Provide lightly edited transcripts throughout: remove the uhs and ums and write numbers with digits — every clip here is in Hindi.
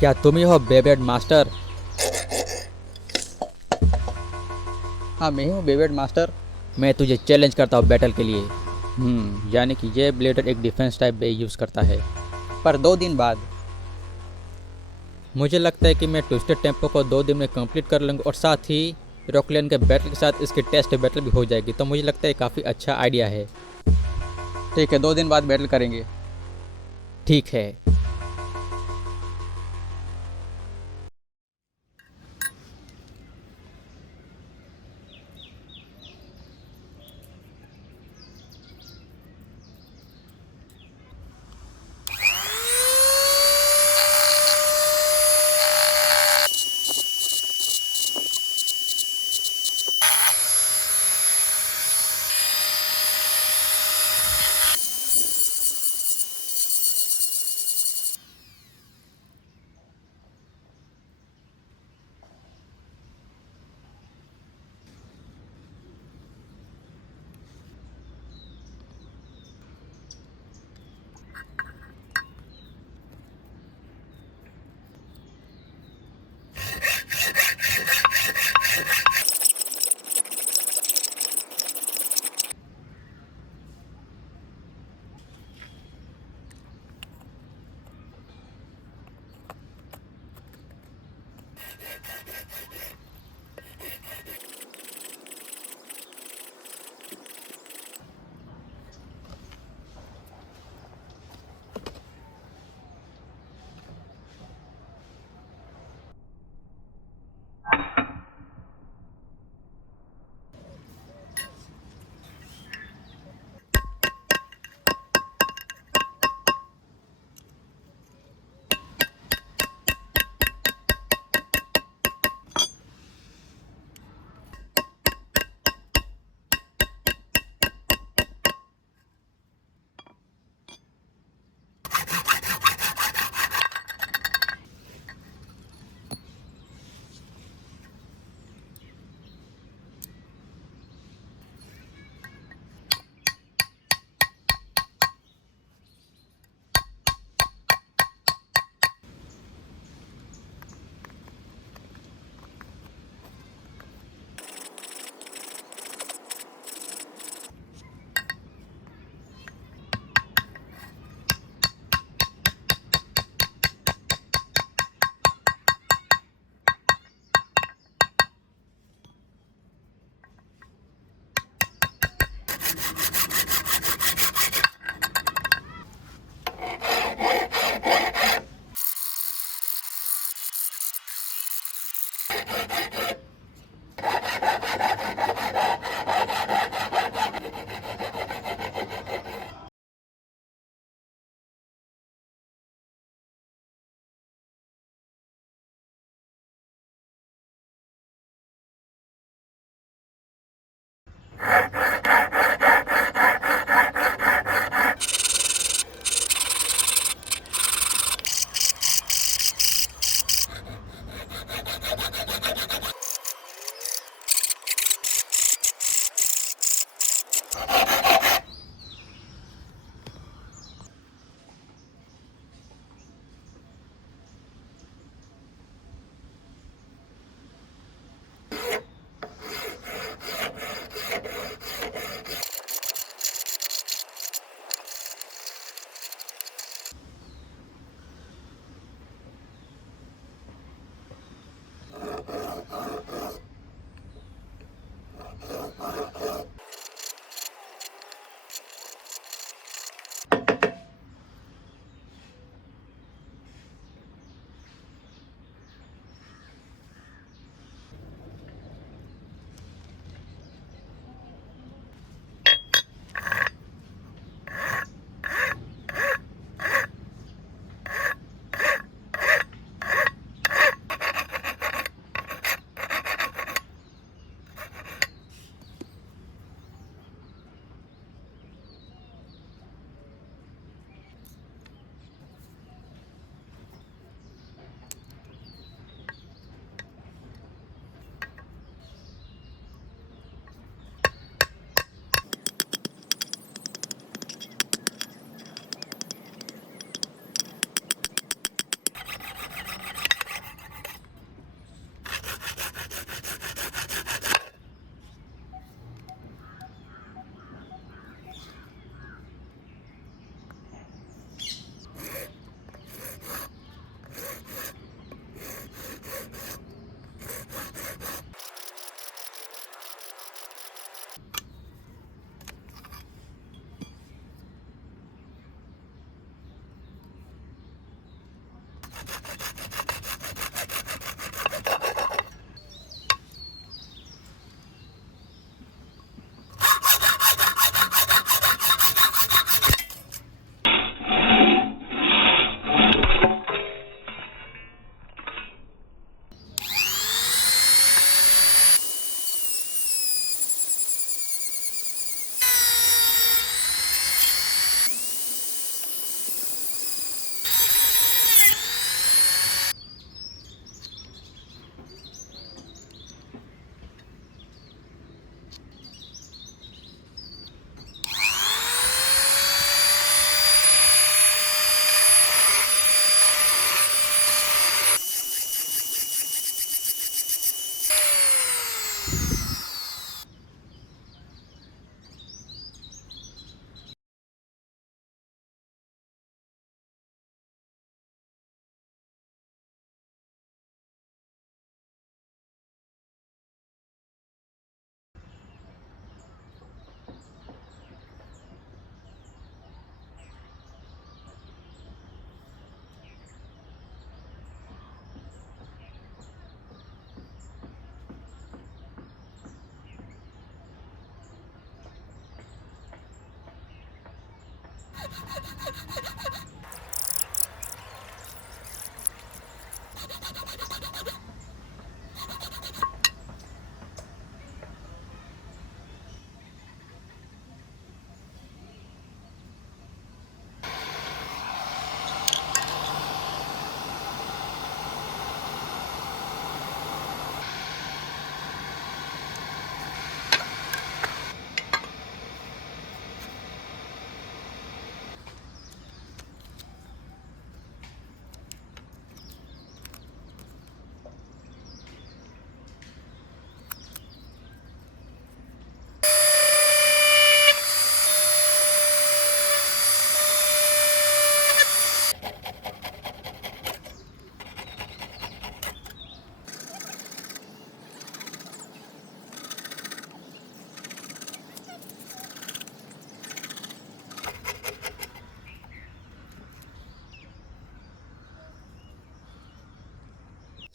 क्या तुम ही हो बेबेड मास्टर? हाँ, मैं ही हूँ बेबेड मास्टर। मैं तुझे चैलेंज करता हूँ बैटल के लिए। यानी कि ये ब्लेडर एक डिफेंस टाइप बे यूज़ करता है, पर 2 दिन बाद। मुझे लगता है कि मैं ट्विस्टेड टेम्पो को 2 दिन में कंप्लीट कर लूँगा और साथ ही रॉकलैन के बैटल के साथ इसकी टेस्ट बैटल भी हो जाएगी। तो मुझे लगता है काफ़ी अच्छा आइडिया है। ठीक है, 2 दिन बाद बैटल करेंगे। ठीक है।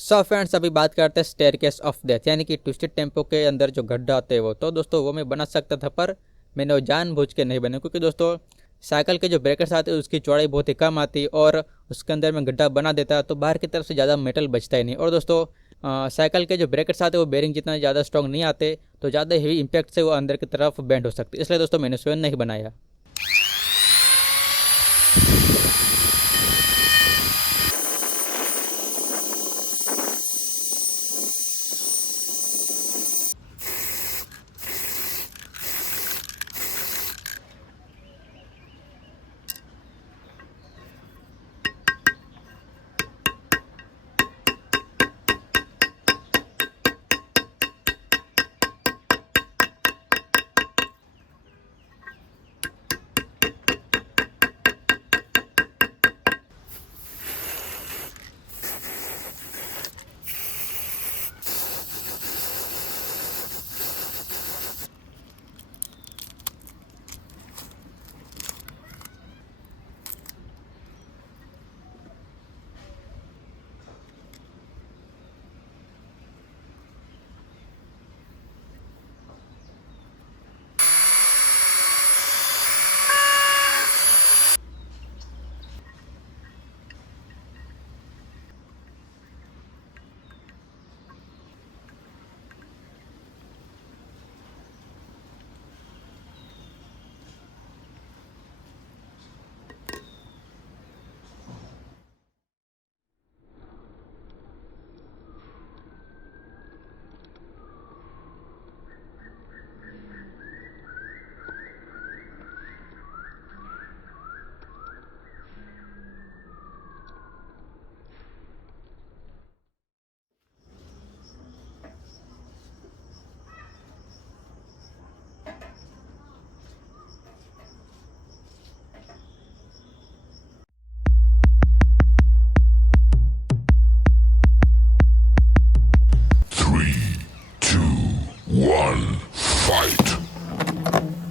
सो फ्रेंड्स, अभी बात करते हैं स्टेयरकेस ऑफ डेथ, यानी कि ट्विस्टेड टेम्पो के अंदर जो गड्ढा होते हैं वो। तो दोस्तों वो मैं बना सकता था, पर मैंने वो जानबूझ के नहीं बना, क्योंकि दोस्तों साइकिल के जो ब्रेकर्स आते हैं उसकी चौड़ाई बहुत ही कम आती और उसके अंदर में गड्ढा बना देता तो बाहर की तरफ से ज़्यादा मेटल बचता ही नहीं। और दोस्तों साइकिल के जो ब्रेकर्स आते हैं वो बेरिंग जितना ज़्यादा स्ट्रॉन्ग नहीं आते, तो ज़्यादा हेवी इम्पैक्ट से वो अंदर की तरफ बेंड हो सकती है, इसलिए दोस्तों मैंने स्वयं नहीं बनाया।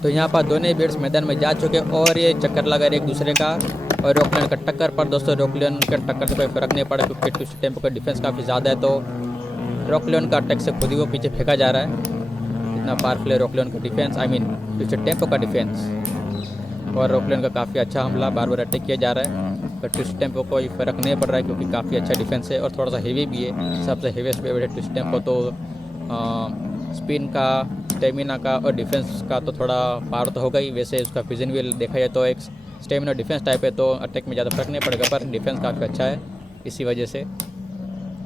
तो यहाँ पर दोनों बिट्स मैदान में जा चुके और ये चक्कर लगा रहे एक दूसरे का, और रॉकलियन का टक्कर पर दोस्तों रॉकलियन के टक्कर से कोई फर्क नहीं पड़ा, क्योंकि ट्विस्टेड टेम्पो का डिफेंस काफ़ी ज़्यादा है। तो रॉकलियन का अटैक से खुद ही वो पीछे फेंका जा रहा है। इतना पावरफुल है रॉकलियन का defence, I mean twisted tempo का डिफेंस। और रॉकलियन का काफ़ी अच्छा हमला बार बार अटैक किया जा रहा है, पर ट्विस्टेड टेम्पो को ये फ़र्क नहीं पड़ रहा है, क्योंकि काफ़ी अच्छा डिफेंस है और थोड़ा सा हेवी भी है। सबसे हेवीएस्ट वेट है ट्विस्टेड टेम्पो, तो स्पिन का, स्टेमिना का और डिफेंस का तो थोड़ा पावर तो होगा ही। वैसे उसका फिजन व्हील देखा जाए तो एक स्टेमिना डिफेंस टाइप है, तो अटैक में ज़्यादा फर्क नहीं पड़ेगा, पर डिफेंस काफ़ी अच्छा है इसी वजह से,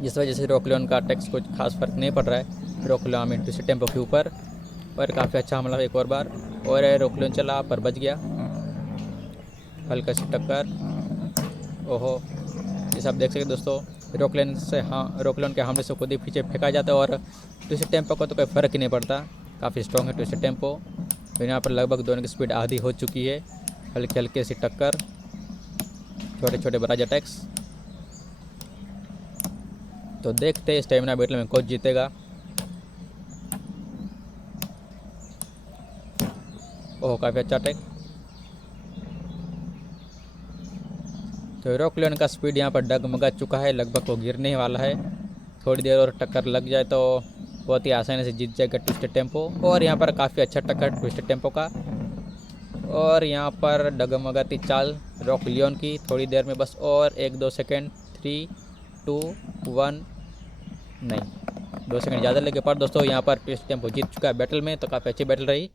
जिस वजह से रॉकलियन का अटैक कुछ खास फर्क नहीं पड़ रहा है रॉकलियन, आई मीन ट्विस्टेड टेम्पो के ऊपर। और काफ़ी अच्छा हमला एक और बार, और रॉकलियन चला पर बच गया, हल्का सी टक्कर। ओहो, ये सब देख सकते दोस्तों, रॉकलियन से, हाँ, रॉकलियन के हमले से खुद ही पीछे फेंका जाता है और ट्विस्टेड टेम्पो को तो कोई फ़र्क ही नहीं पड़ता। काफ़ी स्ट्रॉन्ग है ट्विस्टेड टेम्पो। तो यहाँ पर लगभग दोनों की स्पीड आधी हो चुकी है, हल्के हल्के सी टक्कर, छोटे छोटे बराज अटैक्स। तो देखते हैं स्टेमिना बैटल में कौन जीतेगा। ओह, काफ़ी अच्छा अटैक। तो रॉकलियन का स्पीड यहाँ पर डगमगा चुका है, लगभग वो गिरने वाला है। थोड़ी देर और टक्कर लग जाए तो बहुत ही आसानी से जीत जाएगा ट्विस्टेड टेम्पो। और यहाँ पर काफ़ी अच्छा टक्कर ट्विस्टेड टेम्पो का। और यहाँ पर डगमगाती चाल रॉकलियन की, थोड़ी देर में बस और 1-2 सेकेंड। 3, 2, 1, नहीं 2 सेकंड ज़्यादा लगे, पर दोस्तों यहाँ पर टेस्ट टेम्पो जीत चुका है बैटल में, तो काफ़ी अच्छी बैटल रही।